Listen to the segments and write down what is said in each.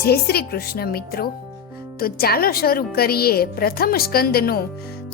જય શ્રી કૃષ્ણ મિત્રો. તો ચાલો શરૂ કરીએ પ્રથમ સ્કંદનો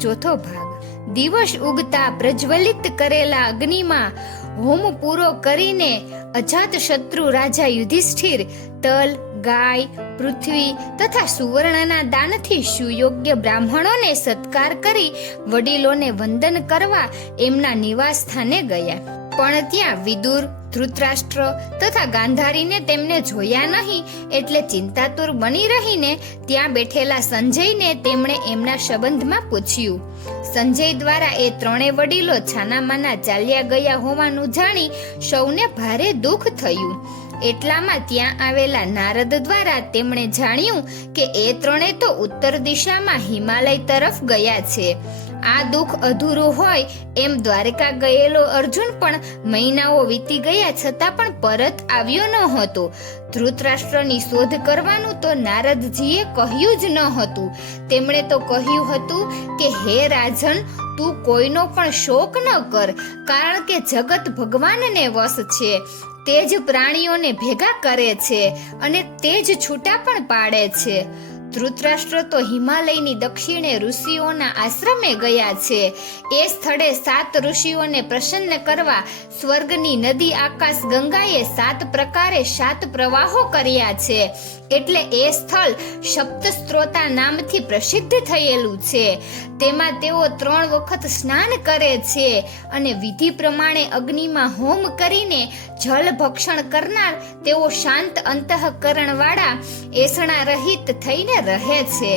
ચોથો ભાગ. દિવસ ઉગતા પ્રજ્વલિત કરેલા અગ્નિમાં હોમ પૂરો કરીને અજાત શત્રુ રાજા યુધિષ્ઠિર તલ, ગાય, પૃથ્વી તથા સુવર્ણના દાનથી સુયોગ્ય બ્રાહ્મણોને સત્કાર કરી વડીલોને વંદન કરવા એમના નિવાસ સ્થાને ગયા. પણ ત્યાં વિદુર, ધૃતરાષ્ટ્ર તથા ગાંધારીને તેમને જોયા નહીં એટલે ચિંતાતુર બની રહીને ત્યાં બેઠેલા સંજયને તેમણે એમના સંબંધમાં પૂછ્યું. સંજય દ્વારા એ ત્રણેય વડીલો છાનામાના ચાલ્યા ગયા હોવાનું જાણી સૌને ભારે દુઃખ થયું. એટલામાં ત્યાં આવેલા નારદ દ્વારા તેમણે જાણ્યું કે એ ત્રણે તો ઉત્તર દિશામાં હિમાલય તરફ ગયા છે. આ દુઃખ અધૂરું હોય એમ દ્વારકા ગયેલો અર્જુન પણ મહિનાઓ વીતી ગયા છતાં પણ પરત આવ્યો ન હતો. ધૃતરાષ્ટ્રની શોધ કરવાનું તો નારદજીએ કહ્યું જ ન હતું. તેમણે તો કહ્યું હતું કે હે રાજન, તું કોઈનો પણ શોક ન કર, કારણ કે જગત ભગવાનને વશ છે. તે જ પ્રાણીઓને ભેગા કરે છે અને તે જ છૂટા પણ પાડે છે. ધૃતરાષ્ટ્ર તો હિમાલયની દક્ષિણે ઋષિઓના આશ્રમે ગયા છે. એ સ્થળે 7 ઋષિઓને પ્રસન્ન કરવા સ્વર્ગની નદી આકાશ ગંગાએ 7 પ્રકારે 7 પ્રવાહો કર્યા છે. એટલે એ સ્થળ સપ્તસ્ત્રોતા નામથી પ્રસિદ્ધ થયેલું છે. તેમાં તેઓ 3 વખત સ્નાન કરે છે અને વિધિ પ્રમાણે અગ્નિમાં હોમ કરીને જલ ભક્ષણ કરનાર તેઓ શાંત અંતઃકરણ વાળા એસણા રહિત થઈને રહે છે.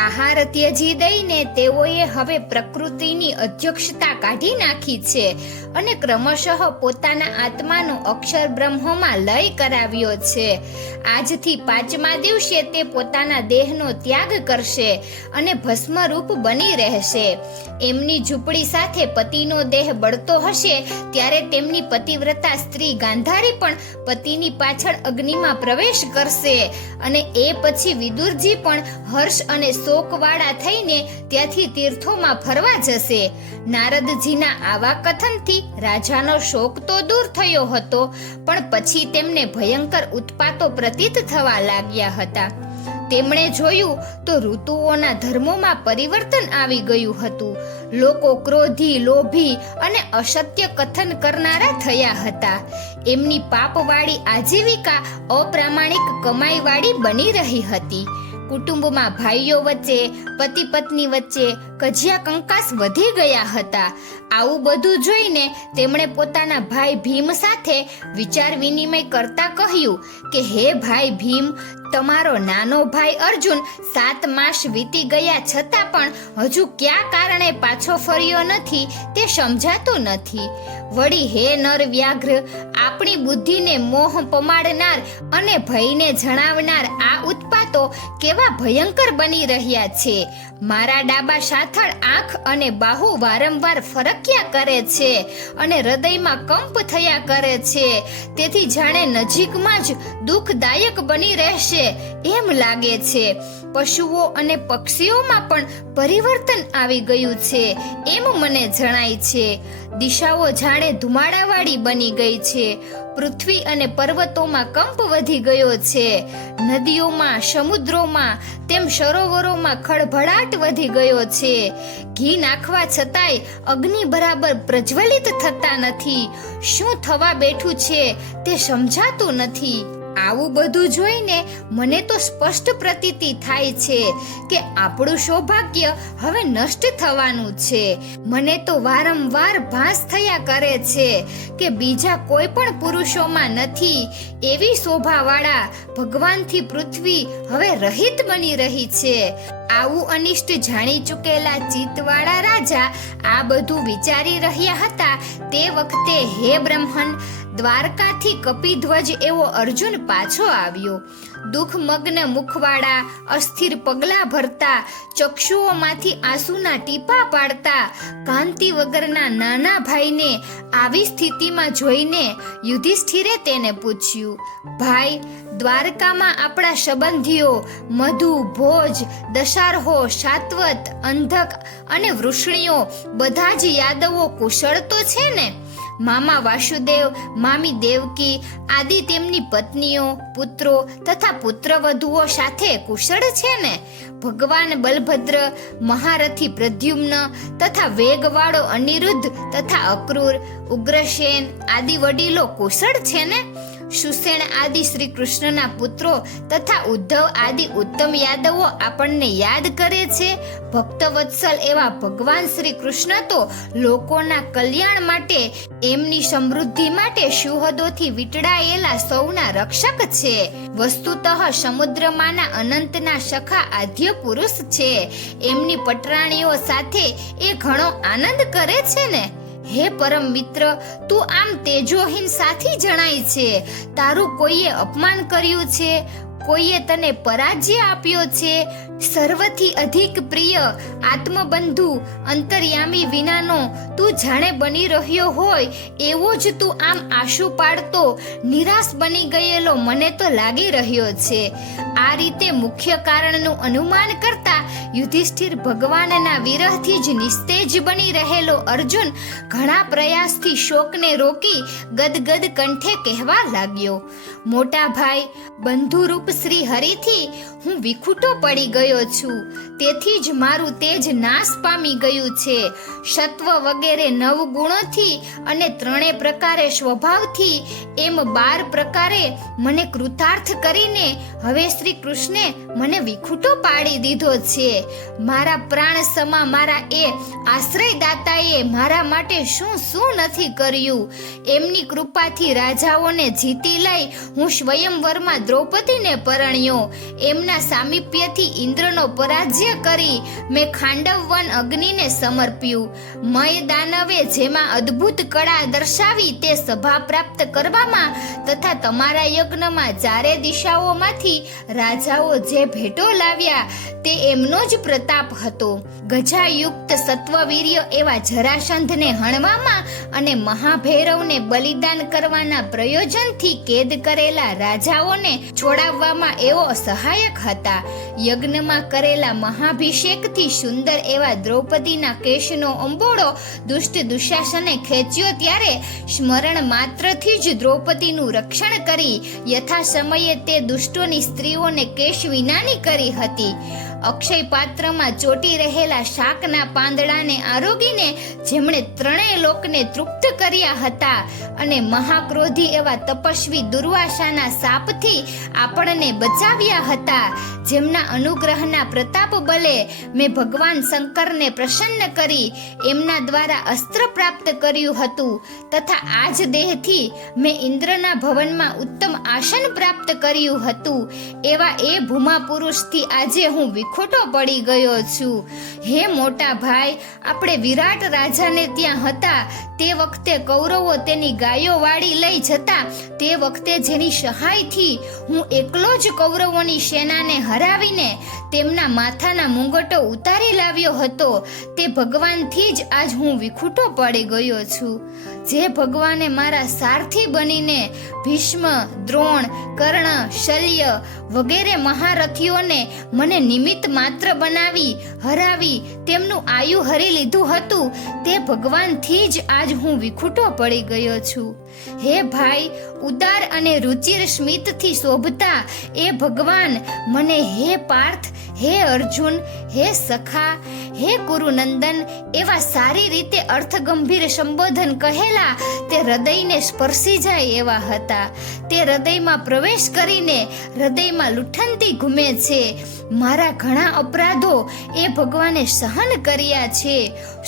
આહાર ત્યજી દઈને તેઓએ હવે પ્રકૃતિની અધ્યક્ષતા કાઢી નાખી છે અને ક્રમશઃ પોતાના આત્માનો અક્ષર બ્રહ્મમાં લય કરાવ્યો છે. આજથી 5મા દિવસે તે પોતાના દેહનો ત્યાગ કરશે અને ભસ્મરૂપ બની રહેશે. એમની ઝૂંપડી સાથે પતિનો દેહ બળતો હશે ત્યારે તેમની પતિવ્રતા સ્ત્રી ગાંધારી પણ પતિની પાછળ અગ્નિમાં પ્રવેશ કરશે અને એ પછી વિદુરજી પણ હર્ષ અને શોકવાળા થઈને ત્યાંથી તીર્થોમાં ફરવા જશે. નારદજીના આવા કથનથી રાજાનો શોક તો દૂર થયો હતો, પણ પછી તેમને ભયંકર ઉત્પાતો પ્રતીત થવા લાગ્યા હતા. તેમણે જોયું તો ઋતુઓના ધર્મોમાં પરિવર્તન આવી ગયું હતું. લોકો ક્રોધી, લોભી અને અસત્ય કથન કરનારા થયા હતા. એમની પાપવાળી આજીવિકા અપ્રામાણિક કમાઈવાળી બની રહી હતી. કુટુંબમાં ભાઈઓ વચ્ચે, પતિ પત્ની વચ્ચે કજિયા કંકાસ વધી ગયા હતા. આવું બધું જોઈને તેમણે પોતાના ભાઈ ભીમ સાથે વિચાર વિનિમય કરતા કહ્યું કે હે ભાઈ ભીમ, તમારો નાનો ભાઈ અર્જુન 7 માસ વીતી ગયા છતાં પણ હજુ કયા કારણે પાછો ફર્યો નથી તે સમજાતું નથી. વળી હે નર વ્યાઘ્ર, આપણી બુદ્ધિને મોહ પમાડનાર અને ભયને જણાવનાર આ ઉત્પાતો કેવા ભયંકર બની રહ્યા છે. મારા ડાબા સાથળ આંખ અને બાહુ વારંવાર ફરક્યા કરે છે અને હૃદયમાં કંપ થયા કરે છે. તેથી જાણે નજીકમાં જ દુઃખદાયક બની રહેશે એમ લાગે છે. પશુઓ અને પક્ષીઓમાં પણ પરિવર્તન આવી ગયું છે એમ મને જણાય છે. દિશાઓ જાણે ધુમાડાવાળી બની ગઈ છે. પૃથ્વી અને પર્વતોમાં કંપ વધી ગયો છે. નદીઓમાં, સમુદ્રોમાં તેમ સરોવરોમાં ખળભળાટ વધી ગયો છે. ઘી નાખવા છતાંય અગ્નિ બરાબર પ્રજ્વલિત થતા નથી. શું થવા બેઠું છે તે સમજાતું નથી. આવું બધું જોઈને મને તો સ્પષ્ટ પ્રતીતિ થાય છે કે આપણું સૌભાગ્ય હવે નષ્ટ થવાનું છે. મને તો વારંવાર ભાસ થયા કરે છે કે બીજા કોઈ પણ પુરુષોમાં નથી એવી શોભાવાળા ભગવાનથી પૃથ્વી હવે રહિત બની રહી છે. આવું અનિષ્ટ જાણી ચૂકેલા ચિત્તવાળા રાજા આ બધું વિચારી રહ્યા હતા તે વખતે હે બ્રહ્મન, દ્વારકાથી કપિધ્વજ એવો અર્જુન પાછો આવ્યો. દુઃખમગ્ન મુખવાળા, અસ્થિર પગલા ભરતા, ચક્ષુઓમાંથી આંસુના ટીપા પાડતા, કાંતિ વગરના નાના ભાઈને આવી સ્થિતિમાં જોઈને યુધિષ્ઠિરે તેને પૂછ્યું, ભાઈ, દ્વારકામાં આપણા સંબંધીઓ મધુ, ભોજ, દશાર્હો, સાત્વત, અંધક અને વૃષ્ણિઓ બધા જ યાદવો કુશળ તો છે ને? મામા વાસુદેવ, મામી દેવકી આદિ તેમની પત્નીઓ, પુત્રો તથા પુત્રવધુઓ સાથે કુશળ છે ને? ભગવાન બલભદ્ર, મહારથી પ્રદ્યુમ્ન તથા વેગવાળો અનિરુદ્ધ તથા અક્રૂર, ઉગ્રસેન આદિ વડીલો કુશળ છે ને? સુસેન આદિ શ્રી કૃષ્ણના પુત્રો તથા ઉદ્ધવ આદિ ઉત્તમ યાદવો આપણને યાદ કરે છે. ભક્તવત્સલ એવા ભગવાન શ્રી કૃષ્ણ તો લોકોના કલ્યાણ માટે, એમની સમૃદ્ધિ માટે સુહદોથી વીંટળાયેલા સૌના રક્ષક છે. વસ્તુતઃ સમુદ્રમાંના અનંતના સખા આદ્ય પુરુષ છે. એમની પટરાણીઓ સાથે એ ઘણો આનંદ કરે છે ને? હે પરમ મિત્ર, તું આમ તેજોહીન સાથી જણાય છે. તારું કોઈએ અપમાન કર્યું છે? કોઈએ તને પરાજય આપ્યો છે? સર્વથી અધિક પ્રિય આત્મબંધુ અંતર્યામી વિનાનો તું જાણે બની રહ્યો હોય એવો જ તું આમ આંસુ પાડતો નિરાશ બની ગયેલો મને તો લાગી રહ્યો છે. આ રીતે મુખ્ય કારણનું અનુમાન કરતા યુધિષ્ઠિર ભગવાનના વિરહથી જ નિસ્તેજ બની રહેલો અર્જુન ઘણા પ્રયાસથી શોકને રોકી ગદગદ કંઠે કહેવા લાગ્યો, મોટા ભાઈ, બંધુરૂપ શ્રી હરિથી હું વિખૂટો પડી ગયો છું. તેથી જ મારું તેજ નાશ પામી ગયું છે. સત્વ વગેરે 9 ગુણોથી અને 3 પ્રકારે સ્વભાવથી એમ 12 પ્રકારે મને કૃતાર્થ કરીને હવે શ્રી કૃષ્ણે મને વિખૂટો પાડી દીધો છે. મારા પ્રાણ સમા મારા એ આશ્રયદાતાએ મારા માટે શું શું નથી કર્યું. એમની કૃપાથી રાજાઓને જીતી લઈ હું સ્વયંવરમાં દ્રૌપદીને પરણ્યો. એમના સામીપ્યથી ઇન્દ્રનો પરાજય કરી મેં ખાંડવ વન અગ્નિને સમર્પ્યું. મય દાનવે જેમાં અદ્ભુત કળા દર્શાવી તે સભા પ્રાપ્ત કરવામાં તથા તમારા યજ્ઞમાં 4 દિશાઓમાંથી રાજાઓ જે ભેટો લાવ્યા તે એમનો જ પ્રતાપ હતો. ગજાયુક્ત સત્વવીર્ય એવા જરાસંધને હણવામાં અને મહાભૈરવને બલિદાન કરવાના પ્રયોજનથી કેદ કરેલા રાજાઓને છોડાવવામાં એવો સહાયક હતા. યજ્ઞમાં કરેલા મહાભિષેકથી સુંદર એવા દ્રૌપદીના કેશનો અંબોળો દુષ્ટ દુશાસને ખેંચ્યો ત્યારે સ્મરણ માત્રથી જ દ્રૌપદીનું રક્ષણ કરી યથા સમયે તે દુષ્ટોની સ્ત્રીઓને કેશ વિનાની કરી હતી. અક્ષય પાત્રમાં ચોટી રહેલા શાકના પાંદડાને આરોગીને જેમણે 3 લોકને તૃપ્ત કર્યા હતા અને મહાક્રોધી એવા તપસ્વી દુર્વાસાના શાપથી આપણને બચાવ્યા હતા. જેમના અનુગ્રહના પ્રતાપ બલે મેં ભગવાન શંકરને પ્રસન્ન કરી એમના દ્વારા અસ્ત્ર પ્રાપ્ત કર્યું હતું તથા આ જ દેહથી મેં ઇન્દ્રના ભવનમાં ઉત્તમ આસન પ્રાપ્ત કર્યું હતું. એવા એ ભૂમા પુરુષથી આજે હું ખોટો પડી ગયો છું. હે મોટા ભાઈ, આપણે વિરાટ રાજાને ત્યાં હતા તે વખતે કૌરવો તેની ગાયો વાળી લઈ જતા તે વખતે જેની સહાયથી હું એકલો જ કૌરવોની સેનાને હરાવીને તેમના માથાના મુંગટો ઉતારી લાવ્યો હતો તે ભગવાનથી જ આજ હું વિખૂટો પડી ગયો છું. જે ભગવાને મારા સારથી બનીને ભીષ્મ, દ્રોણ, કર્ણ, શલ્ય વગેરે મહારથીઓને મને નિમિત્ત માત્ર બનાવી હરાવી તેમનું આયુ હરી લીધું હતું તે ભગવાનથી જ આજ હું વિખૂટો પડી ગયો છું. હે ભાઈ, ઉદાર અને રુચિર સ્મિતથી શોભતા એ ભગવાન મને હે પાર્થ, હે અર્જુન, હે સખા, હે કુરુનંદન એવા સારી રીતે અર્થગંભીર સંબોધન કહેલા તે હૃદયને સ્પર્શી જાય એવા હતા. તે હૃદયમાં પ્રવેશ કરીને હૃદયમાં લૂંઠનથી ઘૂમે છે. મારા ઘણા અપરાધો એ ભગવાને સહન કર્યા છે.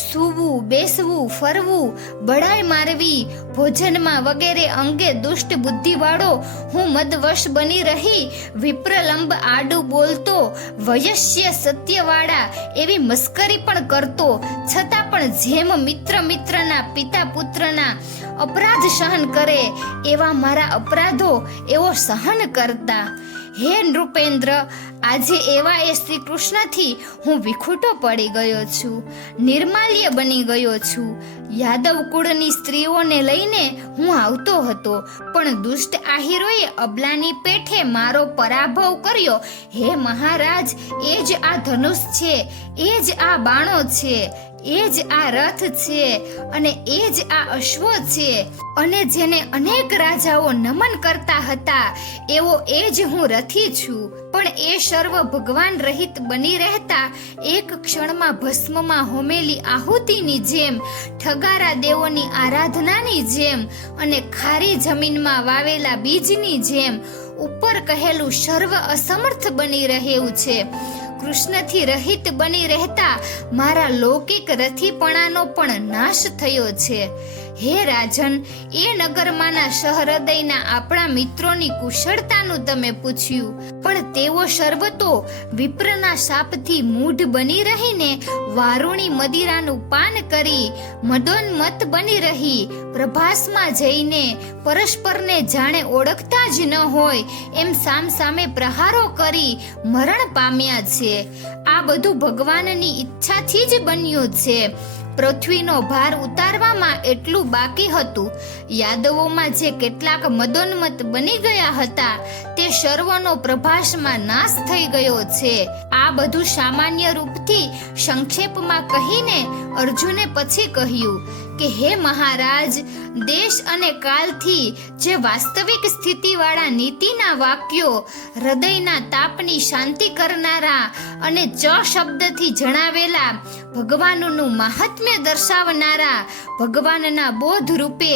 સૂવું, બેસવું, ફરવું, બડાઈ મારવી, ભોજનમાં વગેરે અંગે દુષ્ટ બુદ્ધિવાળો હું મદવશ બની રહી વિપ્રલંબ આડું બોલતો, વયસ્ય સત્યવાળા એવી મસ્કરી પણ કરતો, છતાં પણ જેમ મિત્રના પિતા પુત્રના અપરાધ સહન કરે એવા મારા અપરાધો એવો સહન કરતા. હે નૃપેન્દ્ર, આજે એવા એ શ્રી કૃષ્ણથી હું વિખૂટો પડી ગયો છું, નિર્માલ્ય બની ગયો છું. યાદવ કુળની સ્ત્રીઓને લઈને હું આવતો હતો પણ દુષ્ટ આહિરોએ અબલાની પેઠે મારો પરાભવ કર્યો. હે મહારાજ, એ જ આ ધનુષ છે, એ જ આ બાણો છે, એ જ આ રથ છે અને એ જ આ અશ્વો છે અને જેને અનેક રાજાઓ નમન કરતા હતા એવો એ જ હું રથી છું. પણ એ સર્વ ભગવાન રહિત બની રહેતા એક ક્ષણમાં ભસ્મમાં હોમેલી આહુતિની જેમ, ઠગારા દેવોની આરાધનાની જેમ અને ખારી જમીનમાં વાવેલા બીજની જેમ ઉપર કહેલું સર્વ અસમર્થ બની રહ્યું છે. કૃષ્ણથી રહિત બની રહેતા મારા લૌકિક રથીપણાનો પણ નાશ થયો છે. હે રાજન, એ નગરમાંના સહૃદયના આપણા મિત્રોની કુશળતાનું તમે પૂછ્યું, પણ તેઓ સર્વતો વિપ્રના શાપથી મૂઢ બની રહીને વારુણી મદિરાનું પાન કરી મદોન્મત્ત બની રહી પ્રભાસમાં જઈને પરસ્પરને જાણે ઓળખતા જ ન હોય એમ સામસામે પ્રહારો કરી મરણ પામ્યા છે. આ બધું ભગવાનની ઈચ્છાથી જ બન્યું છે. પૃથ્વીનો ભાર ઉતારવામાં એટલું બાકી હતું. યાદવોમાં જે કેટલાક મદોન્મત્ત બની ગયા હતા તે સર્વનો પ્રભાસમાં નાશ થઈ ગયો છે. આ બધું સામાન્ય રૂપથી સંક્ષેપમાં કહીને અર્જુને પછી કહ્યું કે હે મહારાજ, દેશ અને કાલથી જે વાસ્તવિક સ્થિતિવાળા નીતિના વાક્યો, હૃદયના તાપની શાંતિ કરનારા અને ચ શબ્દથી જણાવેલા ભગવાનનું મહાત્મ્ય દર્શાવનારા ભગવાનના બોધ રૂપે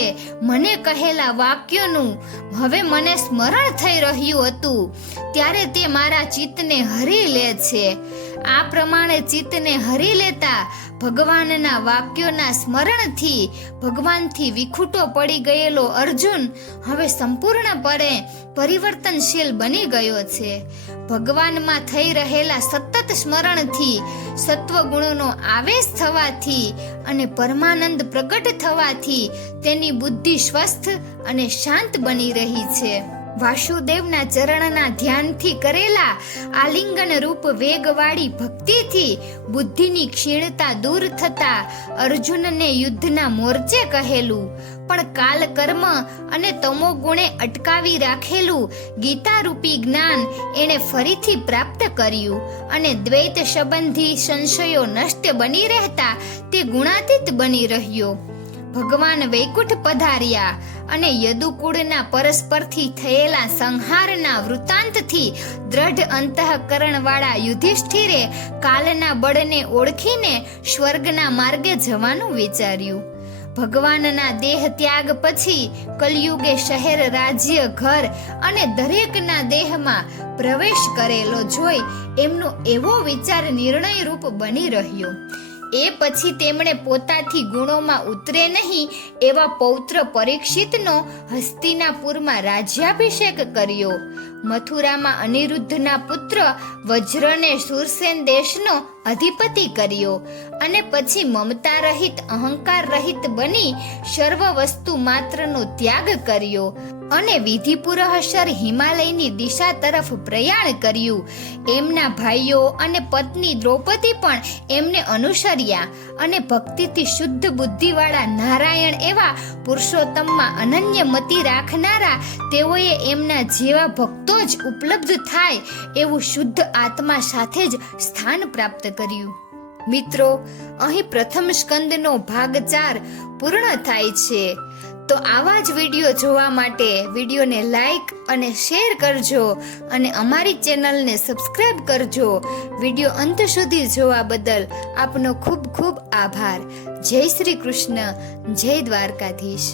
મને કહેલા વાક્યોનું હવે મને સ્મરણ થઈ રહ્યું હતું ત્યારે તે મારા ચિત્તને હરી લે છે. આ પ્રમાણે ચિત્તને હરી લેતા ભગવાનના વાક્યોના સ્મરણથી ભગવાનથી વિખૂટો પડી ગયેલો અર્જુન હવે સંપૂર્ણપણે પરિવર્તનશીલ બની ગયો છે. ભગવાનમાં થઈ રહેલા સતત સ્મરણથી, સત્વગુણોનો આવેશ થવાથી અને પરમાનંદ પ્રગટ થવાથી તેની બુદ્ધિ સ્વસ્થ અને શાંત બની રહી છે. વાસુદેવના ચરણના ધ્યાનથી કરેલા આલિંગન રૂપ વેગવાળી ભક્તિથી બુદ્ધિની ક્ષીણતા દૂર થતા અર્જુનને યુદ્ધના મોરચે કહેલું, પણ કાલ કર્મ અને તમો ગુણે અટકાવી રાખેલું ગીતારૂપી જ્ઞાન એણે ફરીથી પ્રાપ્ત કર્યું અને દ્વૈત સંબંધી સંશયો નષ્ટ બની રહેતા તે ગુણાતીત બની રહ્યો. ભગવાન વૈકુંઠ પધાર્યા અને યદુકુળના પરસ્પરથી થયેલા સંહારના વૃત્તાંતથી દ્રઢ અંતઃકરણ વાળા યુધિષ્ઠિરે કાલના બળને ઓળખીને સ્વર્ગના માર્ગે જવાનું વિચાર્યું. ભગવાનના દેહ ત્યાગ પછી કલયુગે શહેર, રાજ્ય, ઘર અને દરેકના દેહમાં પ્રવેશ કરેલો જોઈ એમનો એવો વિચાર નિર્ણય રૂપ બની રહ્યો. એ પછી તેમણે પોતાથી ગુણોમાં ઉતરે નહીં એવા પૌત્ર પરીક્ષિતનો હસ્તિનાપુરમાં રાજ્યાભિષેક કર્યો. મથુરામાં અનિરુદ્ધના પુત્ર વજ્રને સુરસેન દેશનો અધિપતિ કર્યો અને પછી મમતા રહિત, અહંકાર રહિત બની સર્વ વસ્તુ માત્રનો ત્યાગ કર્યો અને વિધિપુરઃસર હિમાલયની દિશા તરફ પ્રયાણ કર્યું. એમના ભાઈઓ અને પત્ની દ્રૌપદી પણ એમને અનુસર્યા અને ભક્તિથી શુદ્ધ બુદ્ધિવાળા નારાયણ એવા પુરુષોત્તમમાં અનન્ય મતિ રાખનારા તેઓએ એમના જેવા ભક્તો જ ઉપલબ્ધ થાય એવું શુદ્ધ આત્મા સાથે જ સ્થાન પ્રાપ્ત કર્યું. મિત્રો, અહીં પ્રથમ સ્કંદનો ભાગ 4 પૂર્ણ થાય છે. તો આવા જ વિડીયો જોવા માટે વિડીયોને લાઈક અને શેર કરજો અને અમારી ચેનલને સબસ્ક્રાઈબ કરજો. વિડીયો અંત સુધી જોવા બદલ આપનો ખૂબ ખૂબ આભાર. જય શ્રી કૃષ્ણ, જય દ્વારકાધીશ.